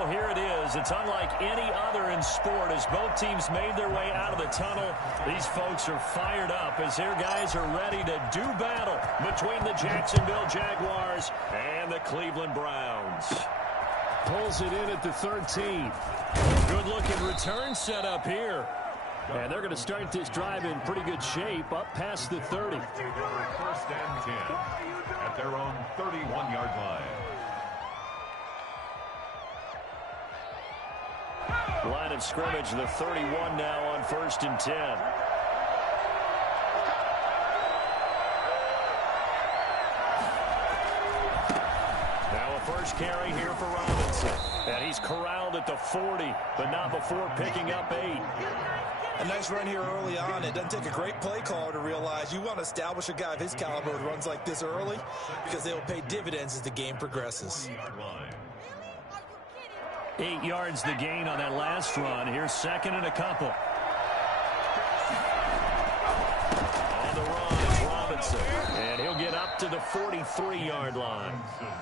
So here it is. It's unlike any other in sport as both teams made their way out of the tunnel. These folks are fired up as their guys are ready to do battle between the Jacksonville Jaguars and the Cleveland Browns. Pulls it in at the 13. Good-looking return set up here. And they're going to start this drive in pretty good shape up past the 30. First and 10 at their own 31-yard line. Line of scrimmage, the 31 now on 1st and 10. Now a first carry here for Robinson. And he's corralled at the 40, but not before picking up 8. A nice run here early on. It doesn't take a great play caller to realize you want to establish a guy of his caliber with runs like this early because they will pay dividends as the game progresses. 8 yards the gain on that last run. Here's second and a couple. On the run is Robinson. And he'll get up to the 43-yard line.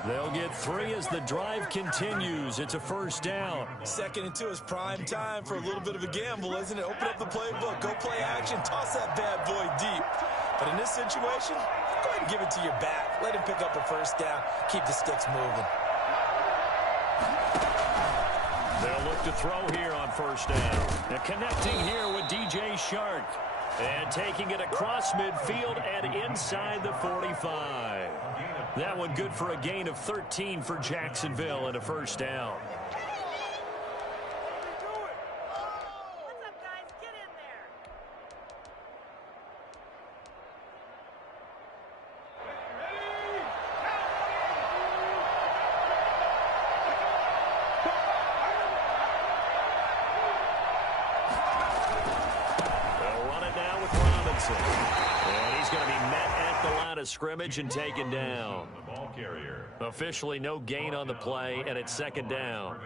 They'll get 3 as the drive continues. It's a first down. 2nd and 2 is prime time for a little bit of a gamble, isn't it? Open up the playbook. Go play action. Toss that bad boy deep. But in this situation, go ahead and give it to your back. Let him pick up a first down. Keep the sticks moving. They'll look to throw here on first down. They're connecting here with DJ Chark. And taking it across midfield and inside the 45. That one good for a gain of 13 for Jacksonville and a first down. And he's going to be met at the line of scrimmage and taken down. Officially no gain on the play, and it's second down.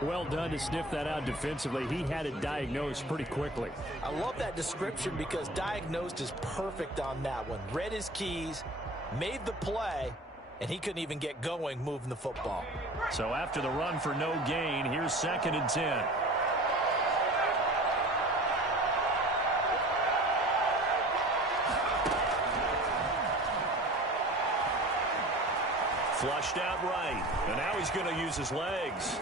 Well done to sniff that out defensively. He had it diagnosed pretty quickly. I love that description because diagnosed is perfect on that one. Read his keys, made the play, and he couldn't even get going moving the football. So after the run for no gain, here's 2nd and 10. Flushed out right, and now he's going to use his legs.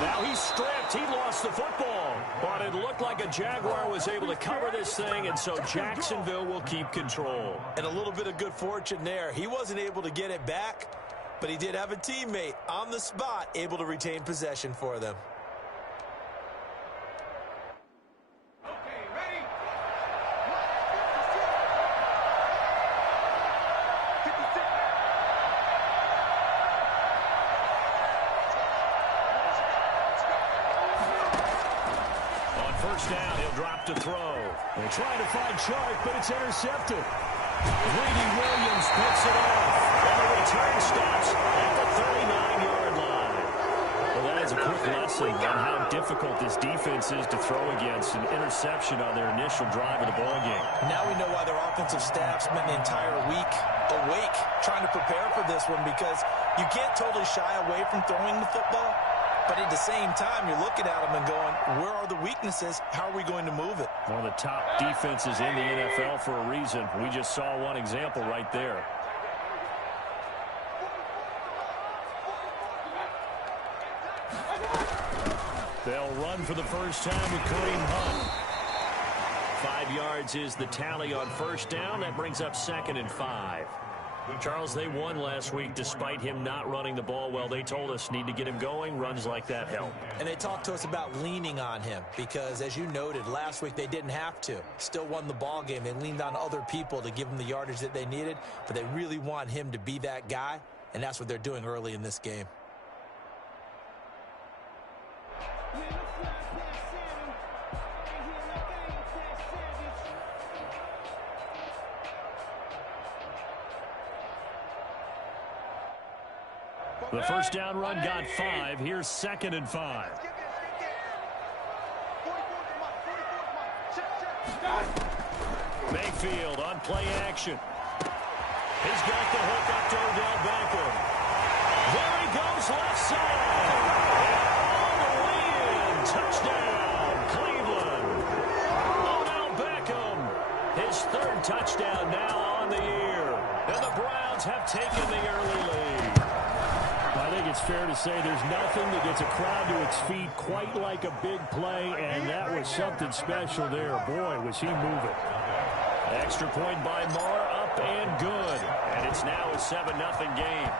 Now he's stripped. He lost the football, but it looked like a Jaguar was able to cover this thing, and so Jacksonville will keep control. And a little bit of good fortune there. He wasn't able to get it back, but he did have a teammate on the spot able to retain possession for them. First down, he'll drop to throw. They try to find Chark, but it's intercepted. Greedy Williams picks it off. And the return stops at the 39-yard line. Well, that is a quick lesson on how difficult this defense is to throw against. An interception on their initial drive of the ballgame. Now we know why their offensive staff spent the entire week awake trying to prepare for this one, because you can't totally shy away from throwing the football. But at the same time, you're looking at them and going, where are the weaknesses? How are we going to move it? One of the top defenses in the NFL for a reason. We just saw one example right there. They'll run for the first time with Kareem Hunt. 5 yards is the tally on first down. That brings up 2nd and 5. Charles, they won last week despite him not running the ball well. They told us need to get him going. Runs like that help. And they talked to us about leaning on him because, as you noted, last week they didn't have to. Still won the ball game. They leaned on other people to give them the yardage that they needed, but they really want him to be that guy, and that's what they're doing early in this game. The first down run got 5. Here's 2nd and 5. Mayfield on play action. He's got the hook up to Odell Beckham. There he goes left side. touchdown now on the year. And the Browns have taken the early lead. I think it's fair to say there's nothing that gets a crowd to its feet quite like a big play, and that was something special there. Boy, was he moving. Extra point by Marr, up and good. And it's now a 7-0 game.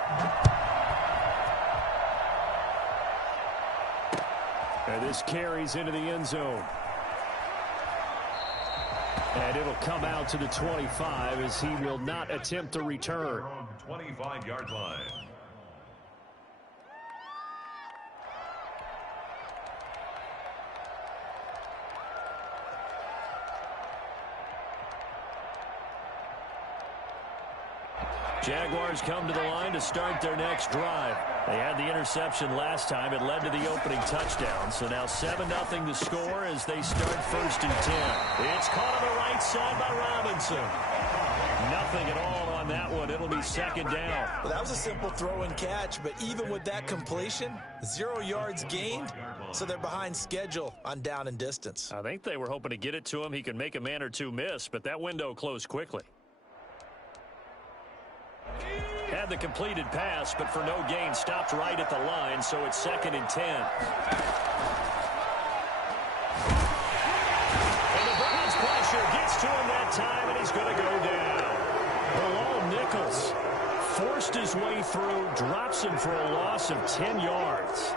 And this carries into the end zone. And it'll come out to the 25 as he will not attempt to return. 25-yard line. Jaguars come to the line to start their next drive. They had the interception last time. It led to the opening touchdown. So now 7-0 the score as they start 1st and 10. It's caught on the right side by Robinson. Nothing at all on that one. It'll be 2nd down. Well, that was a simple throw and catch, but even with that completion, 0 yards gained, so they're behind schedule on down and distance. I think they were hoping to get it to him. He could make a man or two miss, but that window closed quickly. Had the completed pass, but for no gain, stopped right at the line, so it's 2nd and 10. And the Browns pressure gets to him that time, and he's going to go down. Bilal Nichols forced his way through, drops him for a loss of 10 yards.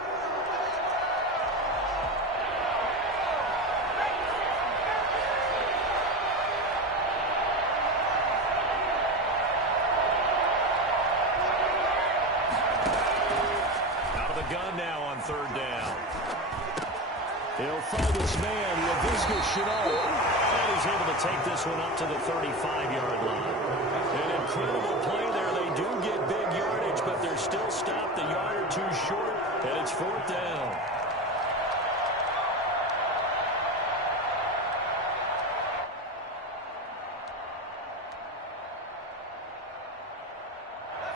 Gun now on 3rd down. He'll find his man, Laviska Shenault. And he's able to take this one up to the 35-yard line. An incredible play there. They do get big yardage, but they're still stopped a yard or two short, and it's 4th down.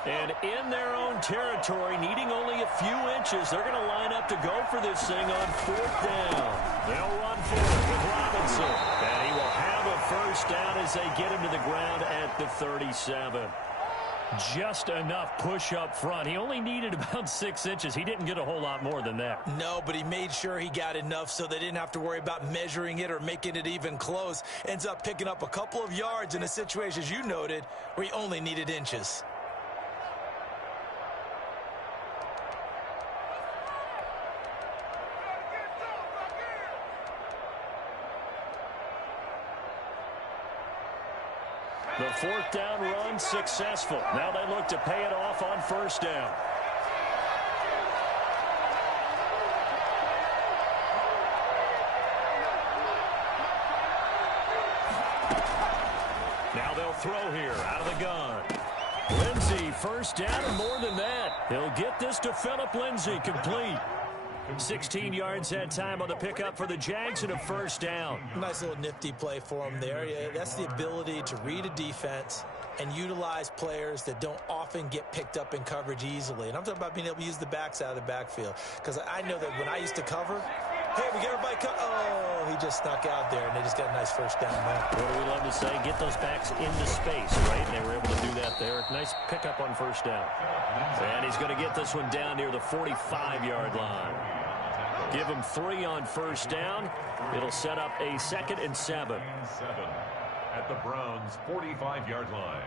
And in their own territory, needing only a few inches, they're going to line up to go for this thing on 4th down. They'll run for it with Robinson. And he will have a 1st down as they get him to the ground at the 37. Just enough push up front. He only needed about 6 inches. He didn't get a whole lot more than that. No, but he made sure he got enough so they didn't have to worry about measuring it or making it even close. Ends up picking up a couple of yards in a situation, as you noted, where he only needed inches. The 4th down run successful. Now they look to pay it off on 1st down. Now they'll throw here out of the gun. Lindsey 1st down and more than that. He'll get this to Phillip Lindsay complete. 16 yards that time on the pickup for the Jags and a 1st down. Nice little nifty play for him there. Yeah, that's the ability to read a defense and utilize players that don't often get picked up in coverage easily. And I'm talking about being able to use the backs out of the backfield. Because I know that when I used to cover, hey, we get everybody oh, he just snuck out there, and they just got a nice 1st down there. What do we love to say? Get those backs into space, right? And they were able to do that there. Nice pickup on 1st down. And he's going to get this one down near the 45-yard line. Give him 3 on 1st down. It'll set up a 2nd and 7. At the Browns' 45-yard line.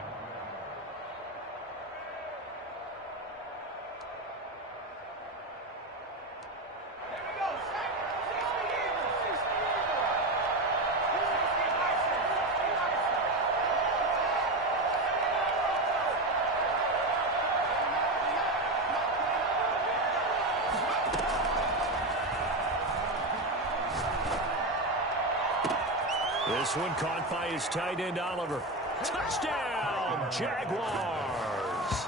This one caught by his tight end, Oliver. Touchdown, Jaguars.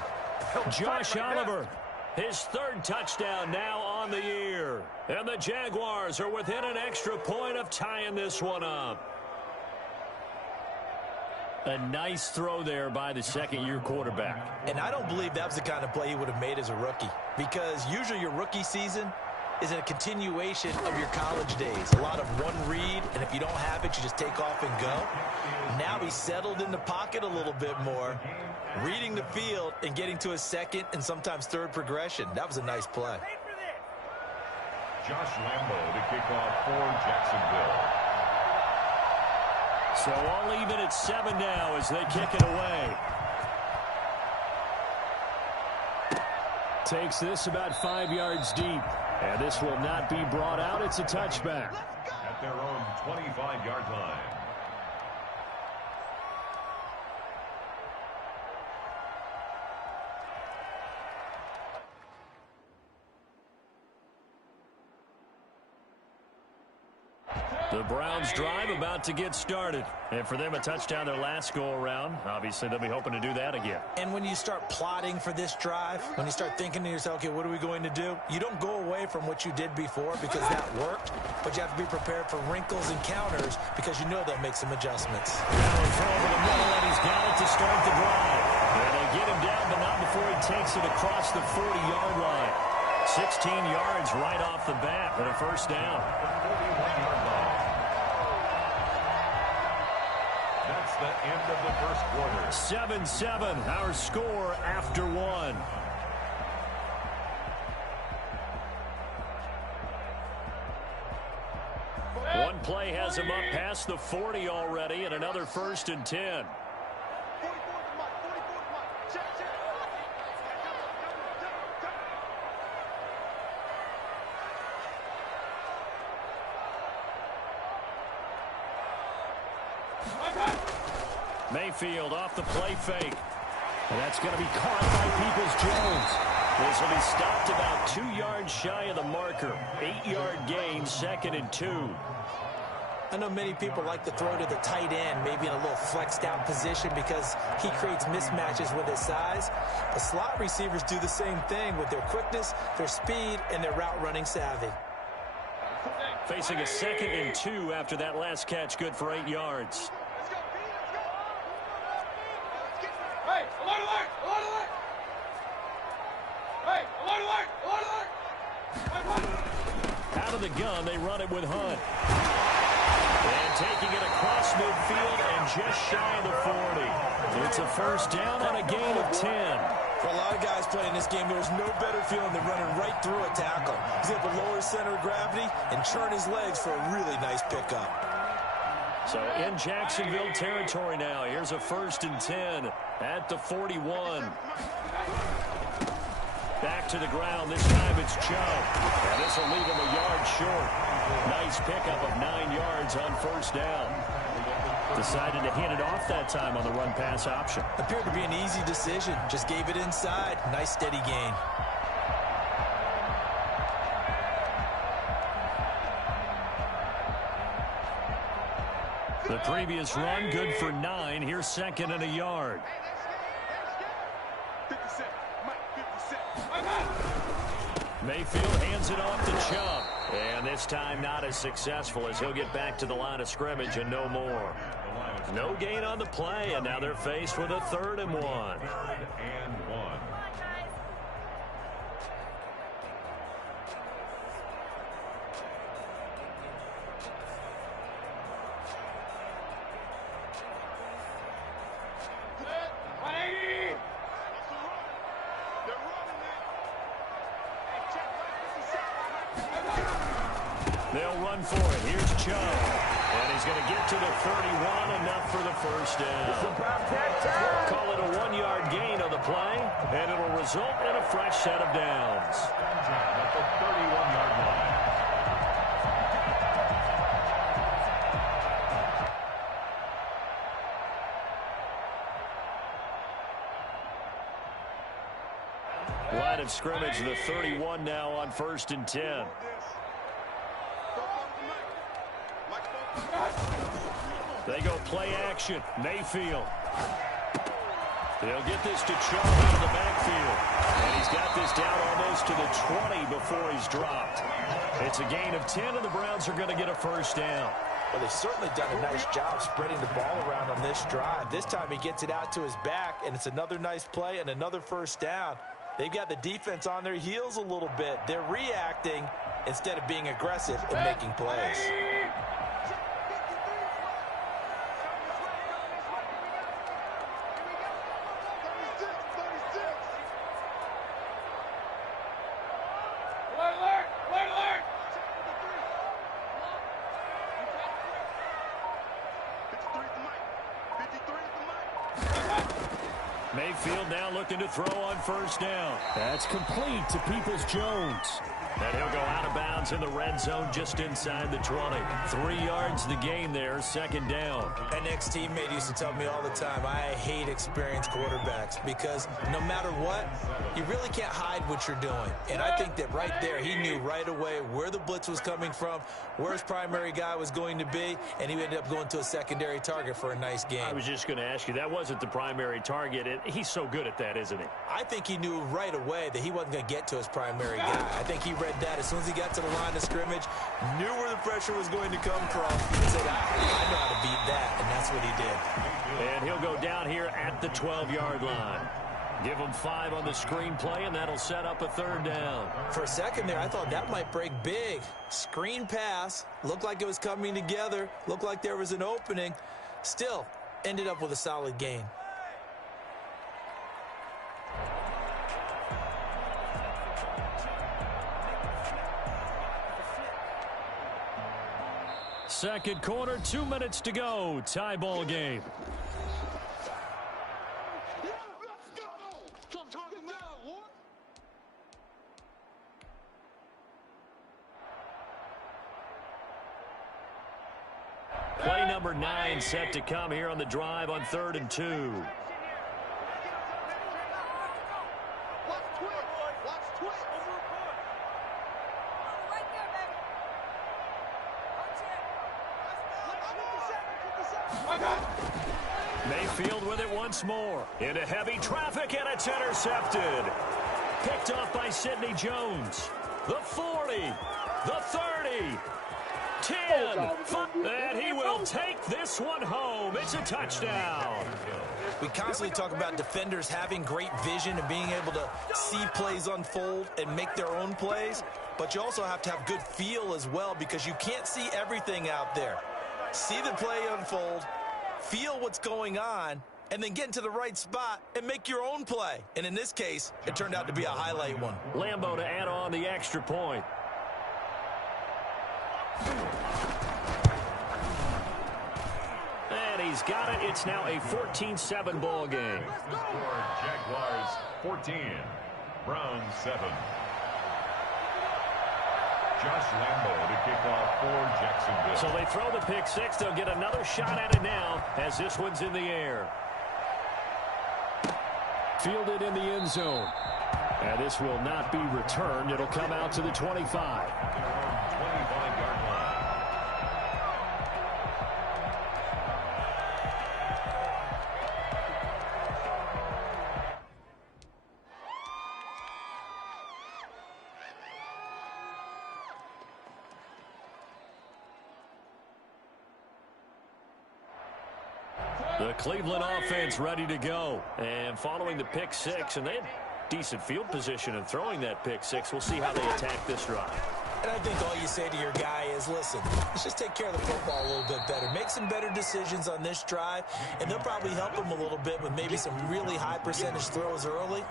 Josh Oliver, his 3rd touchdown now on the year. And the Jaguars are within an extra point of tying this one up. A nice throw there by the 2nd-year quarterback. And I don't believe that was the kind of play he would have made as a rookie. Because usually your rookie season, is a continuation of your college days. A lot of one read, and if you don't have it, you just take off and go. Now he's settled in the pocket a little bit more, reading the field and getting to his second and sometimes third progression. That was a nice play. Josh Lambo to kick off for Jacksonville. So all even at 7 now as they kick it away. Takes this about 5 yards deep. And this will not be brought out. It's a touchback. At their own 25-yard line. The Browns drive about to get started. And for them, a touchdown their last go-around. Obviously, they'll be hoping to do that again. And when you start plotting for this drive, when you start thinking to yourself, okay, what are we going to do? You don't go away from what you did before because that worked, but you have to be prepared for wrinkles and counters because you know they'll make some adjustments. Now a throw over the middle, and he's got it to start the drive. And they get him down, but not before he takes it across the 40-yard line. 16 yards right off the bat and a first down. 41-yard line. That's the end of the first quarter. 7-7, our score after 1. One play has him up past the 40 already, and another 1st and 10. Mayfield off the play fake. And that's going to be caught by Peoples-Jones. This will be stopped about 2 yards shy of the marker. 8-yard gain, 2nd and 2. I know many people like to throw to the tight end, maybe in a little flexed out position because he creates mismatches with his size. The slot receivers do the same thing with their quickness, their speed, and their route running savvy. Facing a 2nd and 2 after that last catch, good for 8 yards. Out of the gun, they run it with Hunt. And taking it across midfield and just shy of the 40. It's a first down on a gain of 10. For a lot of guys playing this game, there's no better feeling than running right through a tackle. He's able to lower his center of gravity and churn his legs for a really nice pickup. So in Jacksonville territory now. Here's a 1st and 10 at the 41. Back to the ground. This time it's Chubb. And this will leave him a yard short. Nice pickup of 9 yards on 1st down. Decided to hand it off that time on the run-pass option. Appeared to be an easy decision. Just gave it inside. Nice steady gain. The previous run, good for 9. Here's 2nd and a yard. Mayfield hands it off to Chubb. And this time not as successful as he'll get back to the line of scrimmage and no more. No gain on the play, and now they're faced with a 3rd and 1. 3rd and 1. They'll run for it. Here's Chubb. And he's going to get to the 31, enough for the first down. Call it a 1-yard gain on the play, and it'll result in a fresh set of downs. At the 31-yard line. Line of scrimmage, the 31 now on 1st and 10. They go play action. Mayfield. They'll get this to Chubb out of the backfield. And he's got this down almost to the 20 before he's dropped. It's a gain of 10, and the Browns are going to get a first down. Well, they've certainly done a nice job spreading the ball around on this drive. This time he gets it out to his back, and it's another nice play and another first down. they've got the defense on their heels a little bit. They're reacting instead of being aggressive and making plays. Mayfield now looking to throw on first down. That's complete to Peoples-Jones. And he'll go out of bounds in the red zone just inside the 20. 3 yards the gain there, second down. An ex-teammate used to tell me all the time, I hate experienced quarterbacks because no matter what, you really can't hide what you're doing. And I think that right there, he knew right away where the blitz was coming from, where his primary guy was going to be, and he ended up going to a secondary target for a nice game. I was just going to ask you, that wasn't the primary target. He's so good at that, isn't he? I think he knew right away that he wasn't going to get to his primary guy. I think he read that as soon as he got to the line of scrimmage, knew where the pressure was going to come from, and said, I know how to beat that, and that's what he did. And he'll go down here at the 12-yard line. Give him 5 on the screenplay, and that'll set up a third down. For a second there, I thought that might break big. Screen pass, looked like it was coming together, looked like there was an opening. Still, ended up with a solid gain. Second quarter, 2 minutes to go. Tie ball game. Play number 9 set to come here on the drive on 3rd and 2. Mayfield with it once more. Into heavy traffic, and it's intercepted. Picked off by Sidney Jones. The 40, the 30, 10, 5, and he will take this one home. It's a touchdown. We constantly talk about defenders having great vision and being able to see plays unfold and make their own plays, but you also have to have good feel as well because you can't see everything out there. See the play unfold, feel what's going on, and then get into the right spot and make your own play. And in this case, it turned out to be a highlight one. Lambo to add on the extra point. And he's got it. It's now a 14-7 ball game. Jaguars 14, Browns 7. Josh Lambo to kick off for Jacksonville. So they throw the pick six. They'll get another shot at it now as this one's in the air. Fielded in the end zone. And this will not be returned. It'll come out to the 25. 25-yard line. The Cleveland offense ready to go. And following the pick six, and they had decent field position in throwing that pick six. We'll see how they attack this drive. And I think all you say to your guy is, listen, let's just take care of the football a little bit better. Make some better decisions on this drive, and they'll probably help him a little bit with maybe some really high percentage throws early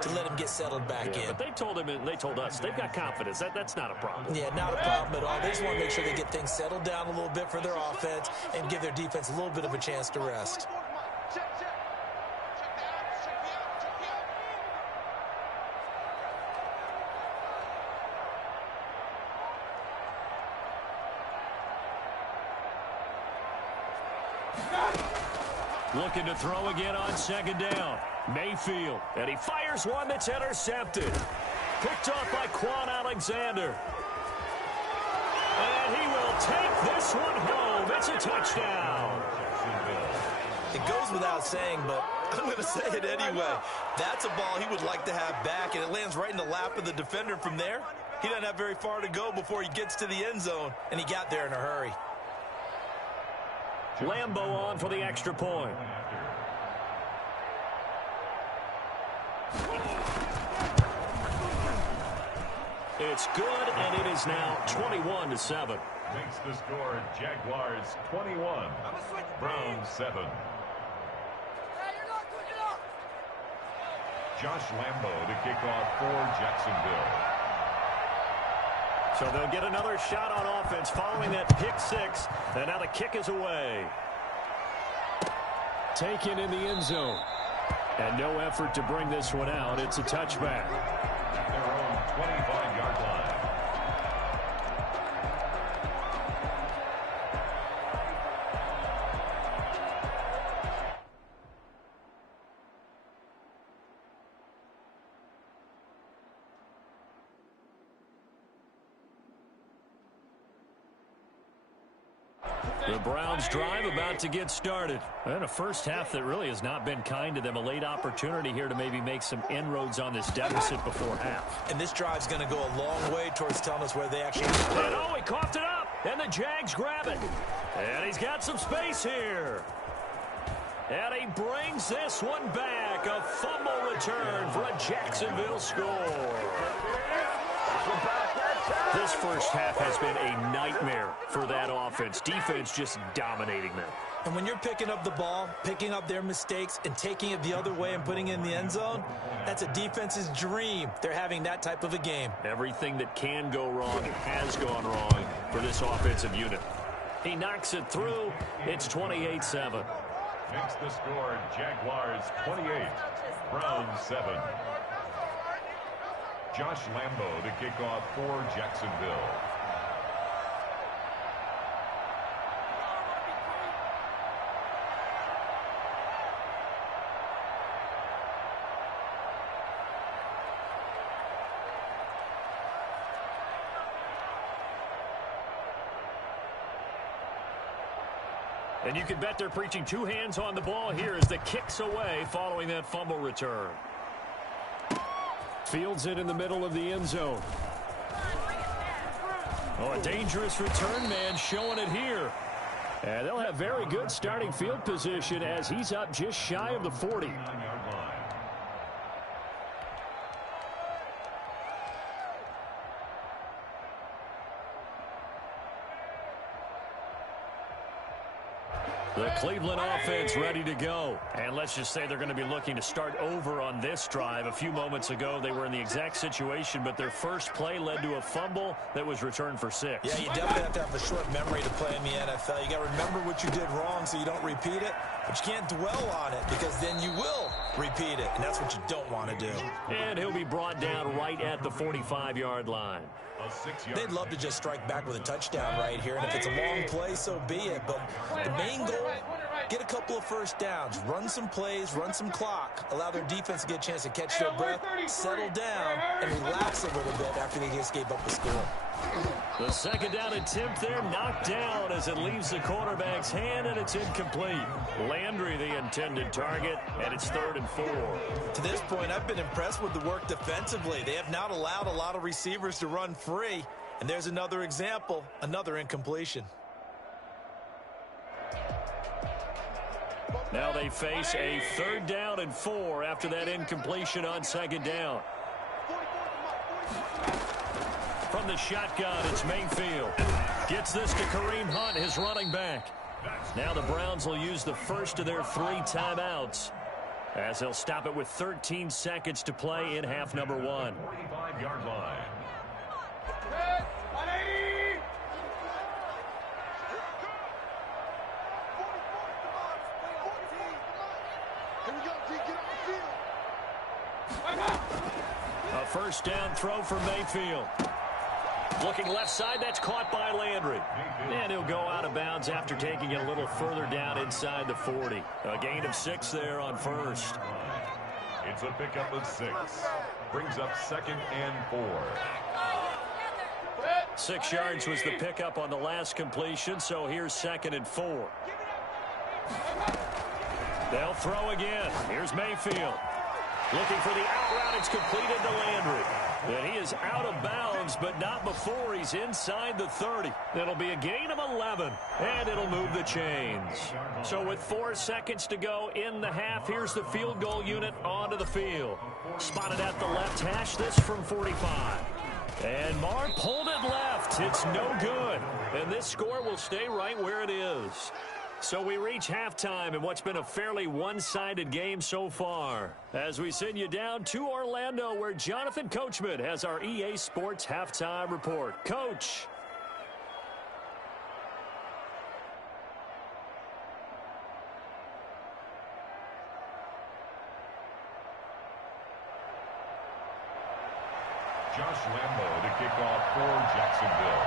to let him get settled back in. But they told him and they told us they've got confidence. That's not a problem. Yeah, not a problem at all. They just want to make sure they get things settled down a little bit for their offense and give their defense a little bit of a chance to rest. Looking to throw again on second down. Mayfield, and he fires one that's intercepted. Picked off by Quan Alexander. And he will take this one home. It's a touchdown. It goes without saying, but I'm going to say it anyway. That's a ball he would like to have back, and it lands right in the lap of the defender from there. He doesn't have very far to go before he gets to the end zone, and he got there in a hurry. Lambo on for the extra point. It's good, and it is now 21-7. Makes the score Jaguars 21, Browns 7. Josh Lambo to kick off for Jacksonville. So they'll get another shot on offense following that pick six. And now the kick is away. Taken in the end zone. And no effort to bring this one out. It's a touchback. At their own 25-yard line. The Browns drive about to get started. And a first half that really has not been kind to them. A late opportunity here to maybe make some inroads on this deficit before half. And this drive's going to go a long way towards telling us where they actually... And oh, he coughed it up. And the Jags grab it. And he's got some space here. And he brings this one back. A fumble return for a Jacksonville score. This first half has been a nightmare for that offense. Defense just dominating them. And when you're picking up the ball, picking up their mistakes, and taking it the other way and putting it in the end zone, that's a defense's dream. They're having that type of a game. Everything that can go wrong has gone wrong for this offensive unit. He knocks it through. It's 28-7. Makes the score Jaguars 28, Browns 7. Josh Lambo to kick off for Jacksonville. And you can bet they're preaching two hands on the ball here as the kick's away following that fumble return. Fields it in the middle of the end zone. Oh, a dangerous return man showing it here. And they'll have very good starting field position as he's up just shy of the 40. The Cleveland offense ready to go. And let's just say they're going to be looking to start over on this drive. A few moments ago, they were in the exact situation, but their first play led to a fumble that was returned for 6. Yeah, you definitely have to have a short memory to play in the NFL. You got to remember what you did wrong so you don't repeat it, but you can't dwell on it because then you will repeat it, and that's what you don't want to do. And he'll be brought down right at the 45-yard line. They'd love to just strike back with a touchdown right here, and if it's a long play, so be it. But the main goal, get a couple of first downs, run some plays, run some clock, allow their defense to get a chance to catch their breath, settle down, and relax a little bit after they just gave up the score. The second down attempt there knocked down as it leaves the quarterback's hand, and it's incomplete. Landry the intended target, and it's 3rd and 4. To this point, I've been impressed with the work defensively. They have not allowed a lot of receivers to run free. And there's another example, another incompletion. Now they face a 3rd down and 4 after that incompletion on 2nd down. From the shotgun, it's Mayfield. Gets this to Kareem Hunt, his running back. Now the Browns will use the first of their 3 timeouts as they'll stop it with 13 seconds to play in half number 1. 45-yard line. A first down throw for Mayfield. Looking left side, that's caught by Landry. And he'll go out of bounds after taking it a little further down inside the 40. A gain of 6 there on first. It's a pickup of 6. Brings up 2nd and 4. 6 yards was the pickup on the last completion, so here's 2nd and 4. They'll throw again. Here's Mayfield. Looking for the out route. It's completed to Landry. And he is out of bounds, but not before he's inside the 30. It'll be a gain of 11, and it'll move the chains. So with 4 seconds to go in the half, here's the field goal unit onto the field. Spotted at the left hash, this from 45. And Marr pulled it left. It's no good. And this score will stay right where it is. So we reach halftime in what's been a fairly one-sided game so far. As we send you down to Orlando, where Jonathan Coachman has our EA Sports Halftime Report. Coach. Josh Lambo to kick off for Jacksonville.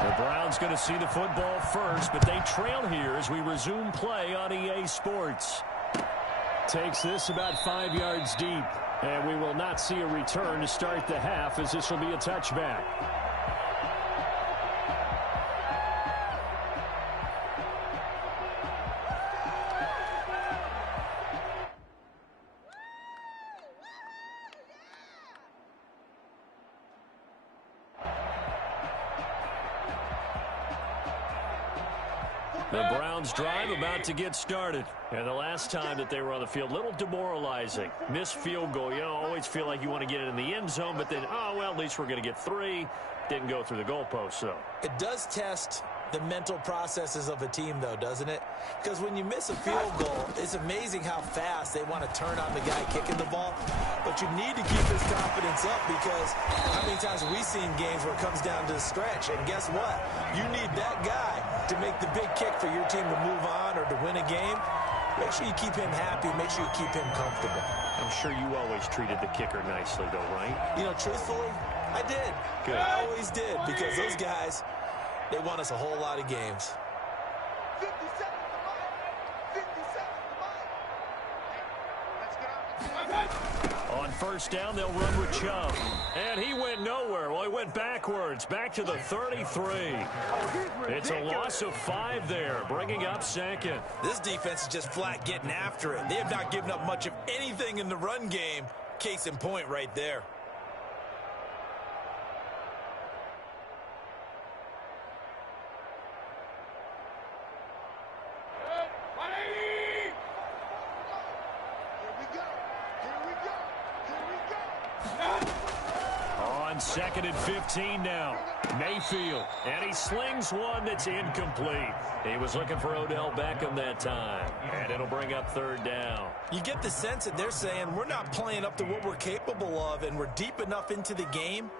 The Browns going to see the football first, but they trail here as we resume play on EA Sports. Takes this about 5 yards deep, and we will not see a return to start the half, as this will be a touchback. The Browns drive about to get started. And the last time that they were on the field, a little demoralizing. Missed field goal. You know, always feel like you want to get it in the end zone, but then, oh, well, at least we're going to get 3. Didn't go through the goalpost, though. It does test the mental processes of a team, though, doesn't it? Because when you miss a field goal, it's amazing how fast they want to turn on the guy kicking the ball. But you need to keep his confidence up, because how many times have we seen games where it comes down to the stretch? And guess what? You need that guy to make the big kick for your team to move on or to win a game. Make sure you keep him happy. Make sure you keep him comfortable. I'm sure you always treated the kicker nicely, though, right? You know, truthfully, I did. Good. I always did, because those guys, they won us a whole lot of games. On first down, they'll run with Chubb. And he went nowhere. Well, he went backwards, back to the 33. It's a loss of 5 there, bringing up second. This defense is just flat getting after it. They have not given up much of anything in the run game. Case in point right there. Second and 15 now. Mayfield, and he slings one that's incomplete. He was looking for Odell Beckham that time, and it'll bring up third down. You get the sense that they're saying we're not playing up to what we're capable of, and we're deep enough into the game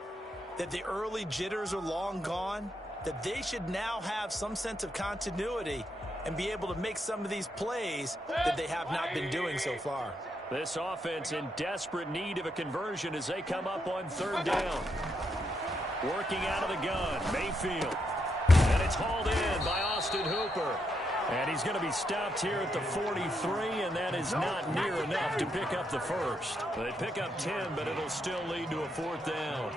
that the early jitters are long gone, that they should now have some sense of continuity and be able to make some of these plays that they have not been doing so far. This offense in desperate need of a conversion as they come up on third down. Working out of the gun, Mayfield. And it's hauled in by Austin Hooper. And he's going to be stopped here at the 43, and that is not near enough to pick up the first. They pick up 10, but it'll still lead to a fourth down.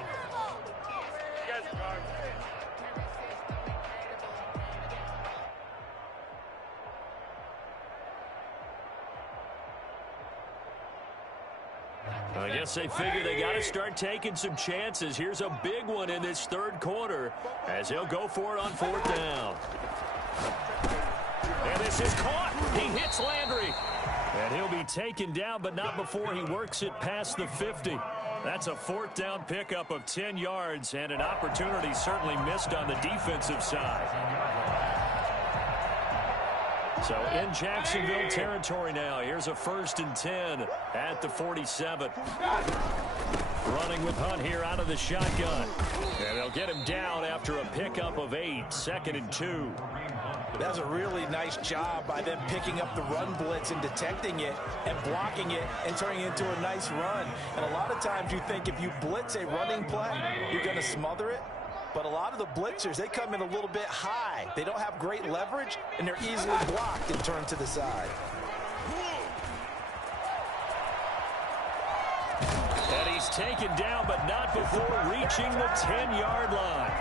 I guess they figure they got to start taking some chances. Here's a big one in this third quarter as he'll go for it on fourth down. And this is caught. He hits Landry. And he'll be taken down, but not before he works it past the 50. That's a fourth down pickup of 10 yards and an opportunity certainly missed on the defensive side. So in Jacksonville territory now. Here's a 1st and 10 at the 47. Running with Hunt here out of the shotgun. And they'll get him down after a pickup of 8. 2nd and 2. That's a really nice job by them picking up the run blitz and detecting it and blocking it and turning it into a nice run. And a lot of times you think if you blitz a running play, you're going to smother it. But a lot of the blitzers, they come in a little bit high. They don't have great leverage, and they're easily blocked and turned to the side. And he's taken down, but not before reaching the 10-yard line.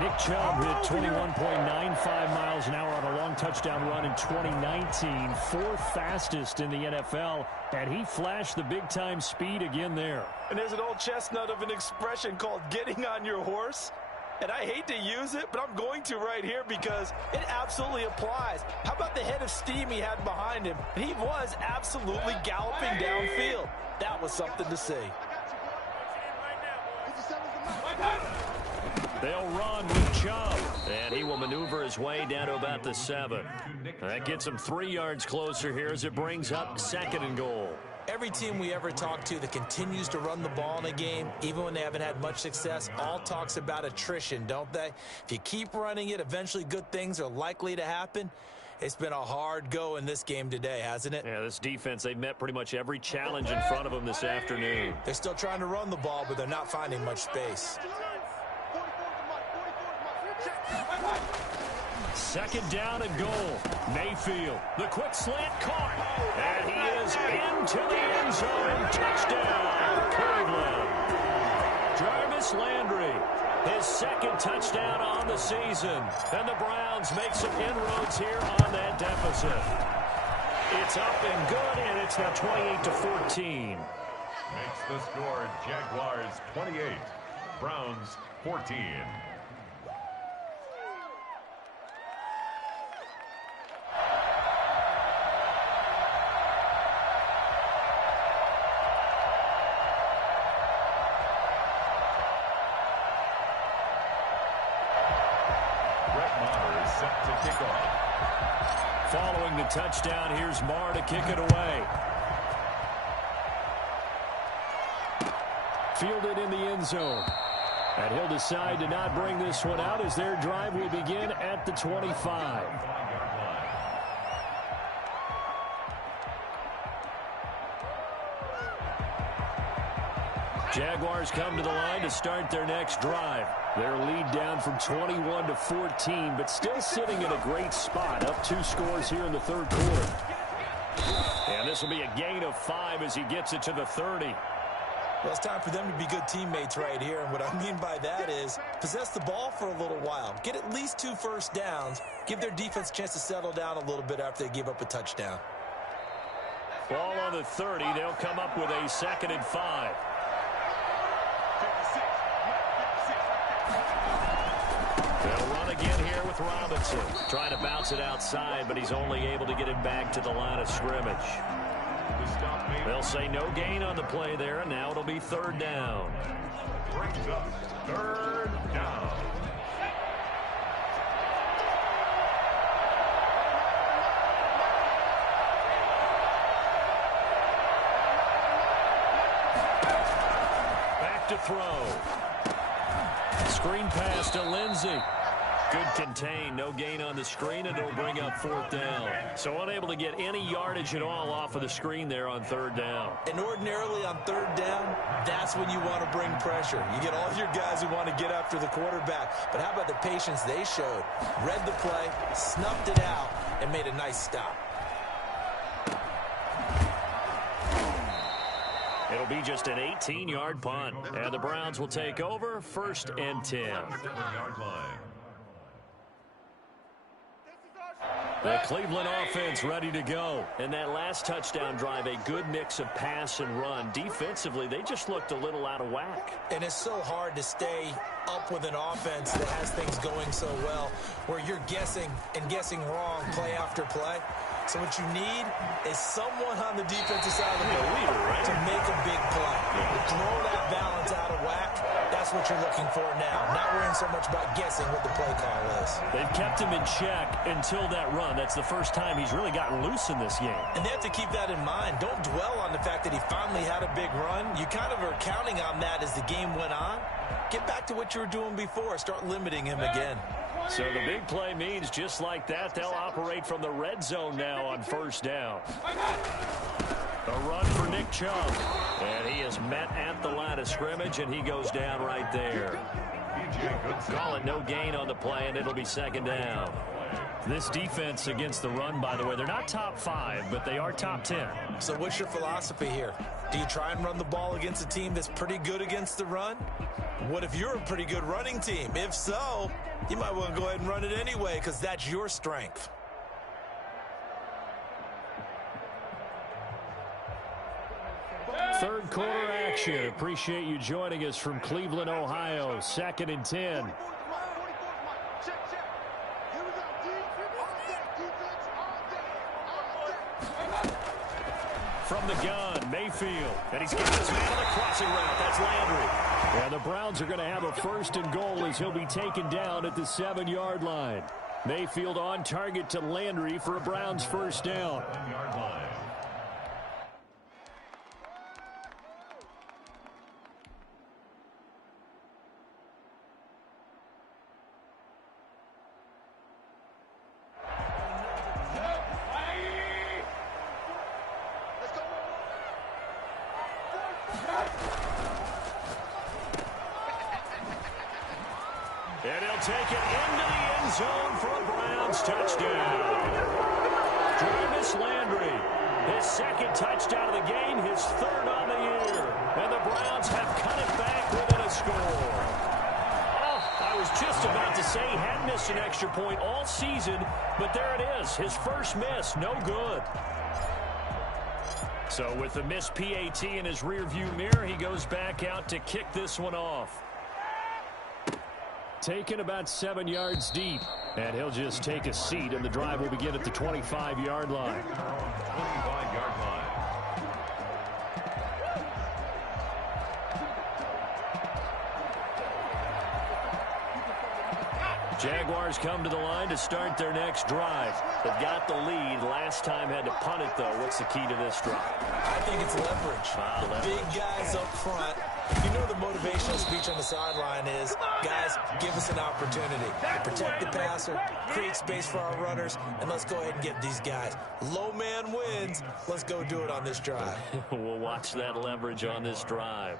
Nick Chubb hit 21.95 miles an hour on a long touchdown run in 2019, 4th fastest in the NFL, and he flashed the big-time speed again there. And there's an old chestnut of an expression called getting on your horse. And I hate to use it, but I'm going to right here because it absolutely applies. How about the head of steam he had behind him? He was absolutely galloping downfield. That was something to see. They'll run with Chubb, and he will maneuver his way down to about the 7. That gets him 3 yards closer here as it brings up 2nd and goal. Every team we ever talk to that continues to run the ball in a game, even when they haven't had much success, all talks about attrition, don't they? If you keep running it, eventually good things are likely to happen. It's been a hard go in this game today, hasn't it? Yeah, this defense, they've met pretty much every challenge in front of them this afternoon. They're still trying to run the ball, but they're not finding much space. 2nd down and goal. Mayfield, the quick slant caught. And he is into the end zone. Touchdown, Cleveland. Jarvis Landry, his 2nd touchdown on the season. And the Browns make some inroads here on that deficit. It's up and good, and it's now 28-14. Makes the score Jaguars 28, Browns 14. Following the touchdown, here's Marr to kick it away. Fielded in the end zone. And he'll decide to not bring this one out as their drive will begin at the 25. Jaguars come to the line to start their next drive. Their lead down from 21-14, but still sitting in a great spot, up 2 scores here in the 3rd quarter. And this will be a gain of 5 as he gets it to the 30. Well, it's time for them to be good teammates right here, and what I mean by that is possess the ball for a little while, get at least 2 first downs, give their defense a chance to settle down a little bit after they give up a touchdown. Ball on the 30. They'll come up with a 2nd and 5. They'll run again here with Robinson. Trying to bounce it outside, but he's only able to get it back to the line of scrimmage. They'll say no gain on the play there, and now it'll be 3rd down. Brings up 3rd down. Back to throw. Screen pass to Lindsey. Good contain, no gain on the screen, and it'll bring up 4th down. So unable to get any yardage at all off of the screen there on 3rd down. And ordinarily on 3rd down, that's when you want to bring pressure. You get all your guys who want to get after the quarterback. But how about the patience they showed? Read the play, snuffed it out, and made a nice stop. It'll be just an 18-yard punt. And the Browns will take over 1st and 10. 7-yard line. The Cleveland offense ready to go. And that last touchdown drive, a good mix of pass and run. Defensively, they just looked a little out of whack. And it's so hard to stay up with an offense that has things going so well, where you're guessing and guessing wrong play after play. So what you need is someone on the defensive side of the ball to make a big play. Throw that balance out of whack. That's what you're looking for now. Not worrying so much about guessing what the play call is. They've kept him in check until that run. That's the first time he's really gotten loose in this game. And they have to keep that in mind. Don't dwell on the fact that he finally had a big run. You kind of are counting on that as the game went on. Get back to what you were doing before. Start limiting him again. So the big play means just like that, they'll operate from the red zone now on 1st down. A run for Nick Chubb. And he is met at the line of scrimmage, and he goes down right there. Call it no gain on the play, and it'll be 2nd down. This defense against the run, by the way, they're not top 5, but they are top 10. So what's your philosophy here? Do you try and run the ball against a team that's pretty good against the run? What if you're a pretty good running team? If so, you might want to go ahead and run it anyway because that's your strength. Third quarter action. Appreciate you joining us from Cleveland, Ohio. 2nd and 10. From the gun, on Mayfield. And he's got his man on the crossing route. That's Landry. And the Browns are going to have a first and goal as he'll be taken down at the 7-yard line. Mayfield on target to Landry for a Browns first down. 7-yard line. And he'll take it into the end zone for a Browns touchdown. Jarvis Landry, his second touchdown of the game, his third on the year. And the Browns have cut it back within a score. Oh, I was just about to say he had missed an extra point all season, but there it is, his first miss, no good. So with the missed PAT in his rearview mirror, he goes back out to kick this one off. Taken about 7 yards deep, and he'll just take a seat, and the drive will begin at the 25-yard line. 25-yard line. Jaguars come to the line to start their next drive. They've got the lead. Last time had to punt it, though. What's the key to this drive? I think it's leverage. The big guys up front. You know the motivational speech on the sideline is, guys, give us an opportunity to protect the passer, create space for our runners, and let's go ahead and get these guys. Low man wins. Let's go do it on this drive. We'll watch that leverage on this drive.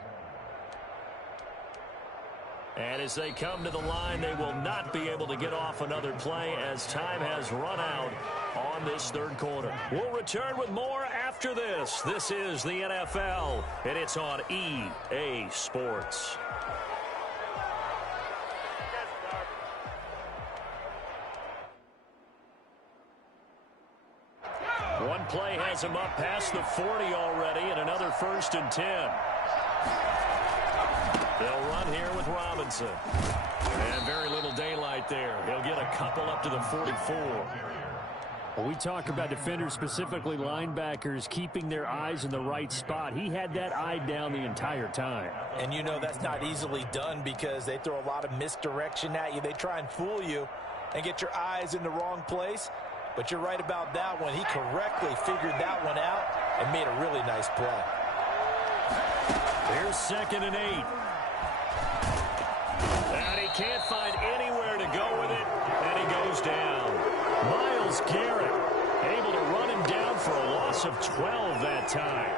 And as they come to the line, they will not be able to get off another play as time has run out on this third quarter. We'll return with more after this. This is the NFL, and it's on EA Sports. One play has him up past the 40 already, and another 1st and 10. They'll run here with Robinson. And very little daylight there. He'll get a couple up to the 44. When we talk about defenders, specifically linebackers, keeping their eyes in the right spot, he had that eye down the entire time. And you know that's not easily done because they throw a lot of misdirection at you. They try and fool you and get your eyes in the wrong place. But you're right about that one. He correctly figured that one out and made a really nice play. Here's 2nd and 8. And he can't find anywhere to go with it, and he goes down. Myles Garrett able to run him down for a loss of 12 that time.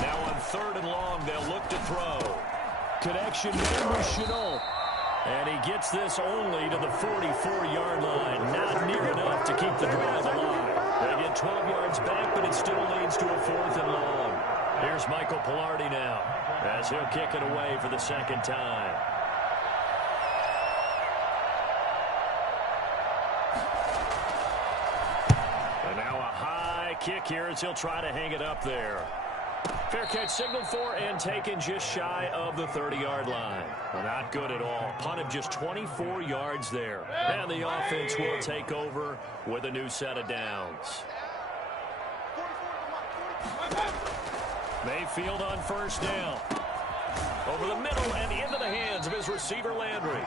Now on 3rd and long, they'll look to throw. Connection there with Shenault. And he gets this only to the 44-yard line. Not near enough to keep the drive alive. They get 12 yards back, but it still leads to a 4th and long. Here's Michael Pilardi now as he'll kick it away for the 2nd time. And now a high kick here as he'll try to hang it up there. Fair catch signaled for and taken just shy of the 30-yard line. Well, not good at all. Punted just 24 yards there. And the offense will take over with a new set of downs. Mayfield on 1st down. Over the middle and into the hands of his receiver, Landry.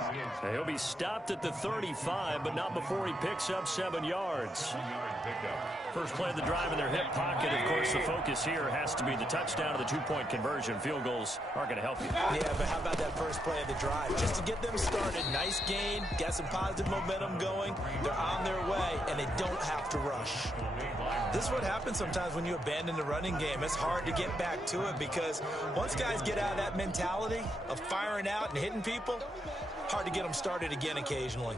And he'll be stopped at the 35, but not before he picks up 7 yards. First play of the drive in their hip pocket. Of course, the focus here has to be the touchdown of the 2-point conversion. Field goals aren't going to help you. Yeah, but how about that first play of the drive? Just to get them started. Nice gain. Got some positive momentum going. They're on their way, and they don't have to rush. This is what happens sometimes when you abandon the running game. It's hard to get back to it because once guys get out of that mentality of firing out and hitting people, hard to get them started again occasionally.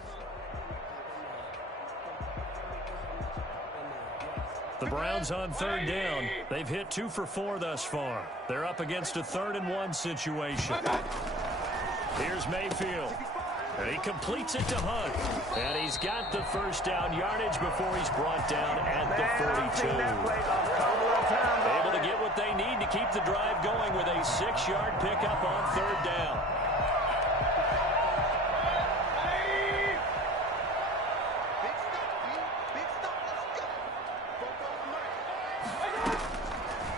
The Browns on 3rd down. They've hit 2 for 4 thus far. They're up against a 3rd and 1 situation. Here's Mayfield. And he completes it to Hunt. And he's got the first down yardage before he's brought down at the 42. Able to get what they need to keep the drive going with a 6-yard pickup on third down.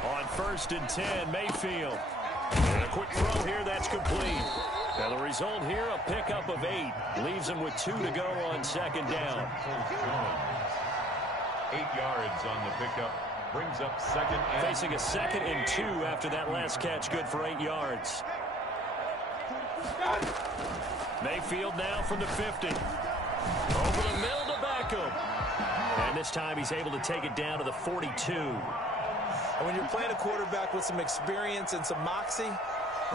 On 1st and 10, Mayfield. And a quick throw here, that's complete. Now the result here, a pickup of 8. Leaves him with 2 to go on 2nd down. 8 yards on the pickup. Brings up 2nd and... Facing a 2nd and 2 after that last catch, good for 8 yards. Mayfield now from the 50. Over the middle to Beckham. And this time he's able to take it down to the 42. And when you're playing a quarterback with some experience and some moxie,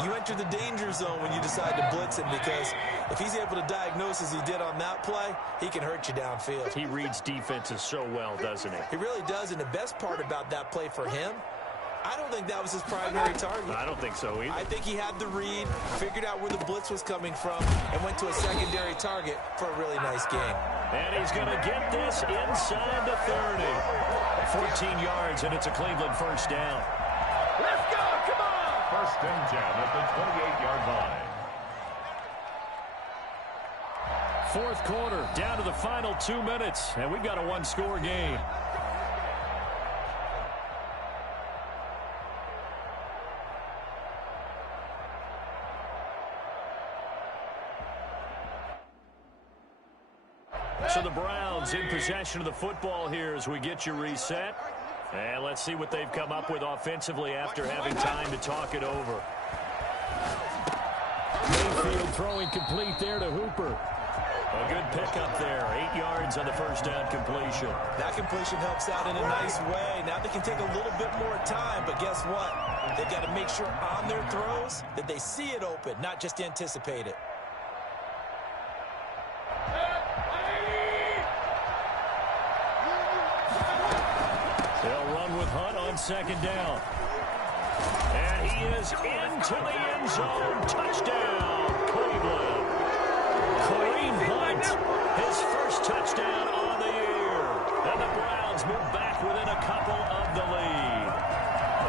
you enter the danger zone when you decide to blitz him, because if he's able to diagnose as he did on that play, he can hurt you downfield. He reads defenses so well, doesn't he? He really does, and the best part about that play for him, I don't think that was his primary target. I don't think so either. I think he had the read, figured out where the blitz was coming from, and went to a secondary target for a really nice game. And he's going to get this inside the 30. 14 yards, and it's a Cleveland first down. Let's go, come on! 1st and 10 at the 28-yard line. 4th quarter, down to the final 2 minutes, and we've got a 1-score game. So the Browns in possession of the football here as we get you reset. And let's see what they've come up with offensively after having time to talk it over. Mayfield throwing complete there to Hooper. A good pickup there. 8 yards on the first down completion. That completion helps out in a nice way. Now they can take a little bit more time, but guess what? They've got to make sure on their throws that they see it open, not just anticipate it. They'll run with Hunt on 2nd down. And he is into the end zone. Touchdown, Cleveland. Kareem Hunt, his first touchdown on the year. And the Browns move back within a couple of the lead.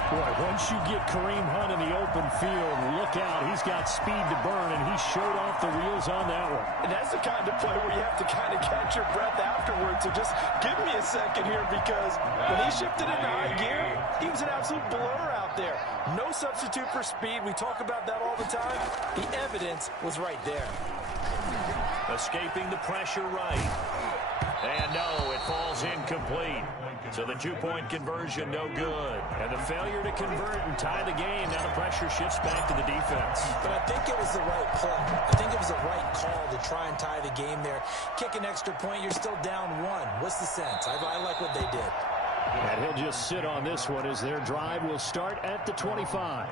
Boy, once you get Kareem Hunt in the open field, look out. He's got speed to burn, and he showed off the wheels on that one. And that's the kind of play where you have to kind of catch your breath afterwards. So just give me a second here, because when he shifted into high gear, he was an absolute blur out there. No substitute for speed. We talk about that all the time. The evidence was right there. Escaping the pressure right. And no, it falls incomplete. So the 2-point conversion, no good. And the failure to convert and tie the game. Now the pressure shifts back to the defense. But I think it was the right play. I think it was the right call to try and tie the game there. Kick an extra point, you're still down 1. What's the sense? I like what they did. And he'll just sit on this one as their drive will start at the 25.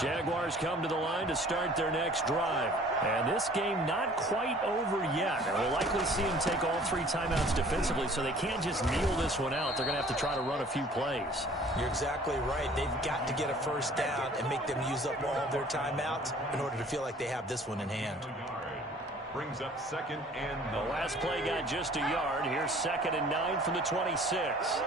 Jaguars come to the line to start their next drive. And this game not quite over yet. And we'll likely see them take all 3 timeouts defensively, so they can't just kneel this one out. They're going to have to try to run a few plays. You're exactly right. They've got to get a first down and make them use up all of their timeouts in order to feel like they have this one in hand. Brings up 2nd and 9. The last play got just a yard. Here's 2nd and 9 from the 26.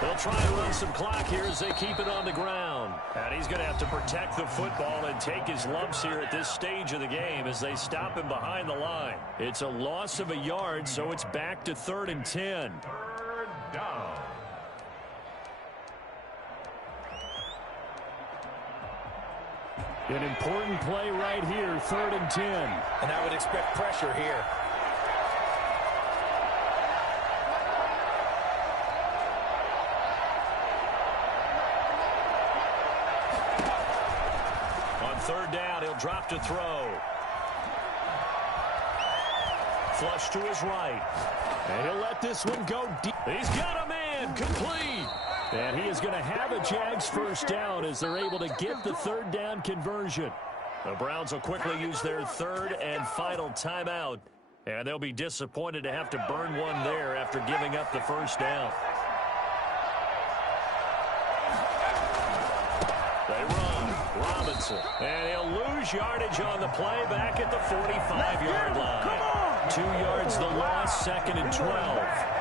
They'll try and run some clock here as they keep it on the ground. And he's going to have to protect the football and take his lumps here at this stage of the game as they stop him behind the line. It's a loss of a yard, so it's back to 3rd and 10. 3rd down. An important play right here, 3rd and 10. And I would expect pressure here. On 3rd down, he'll drop to throw. Flush to his right. And he'll let this one go deep. He's got a man, complete. And he is going to have a Jags first down as they're able to get the 3rd down conversion. The Browns will quickly use their 3rd and final timeout And they'll be disappointed to have to burn one there after giving up the first down. They run. Robinson. And he'll lose yardage on the play back at the 45-yard line. 2 yards the loss, 2nd and 12.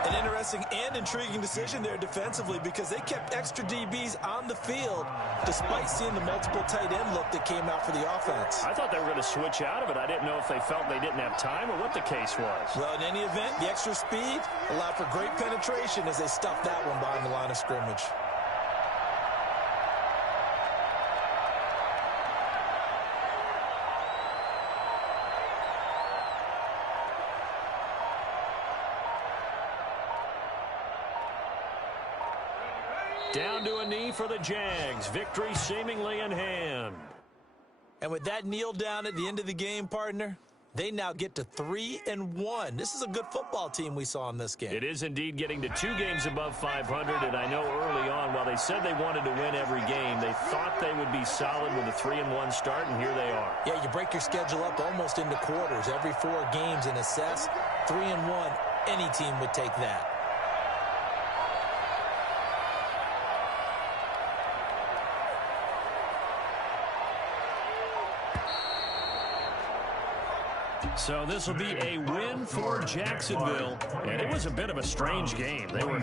An interesting and intriguing decision there defensively because they kept extra DBs on the field despite seeing the multiple tight end look that came out for the offense. I thought they were going to switch out of it. I didn't know if they felt they didn't have time or what the case was. Well, in any event, the extra speed allowed for great penetration as they stuffed that one behind the line of scrimmage. Down to a knee for the Jags. Victory seemingly in hand. And with that kneel down at the end of the game, partner, they now get to 3-1. This is a good football team we saw in this game. It is indeed getting to 2 games above 500, and I know early on, while they said they wanted to win every game, they thought they would be solid with a 3-1 start, and here they are. Yeah, you break your schedule up almost into quarters, every 4 games, and assess 3-1. Any team would take that. So this will be a win for Jacksonville, and it was a bit of a strange game. They were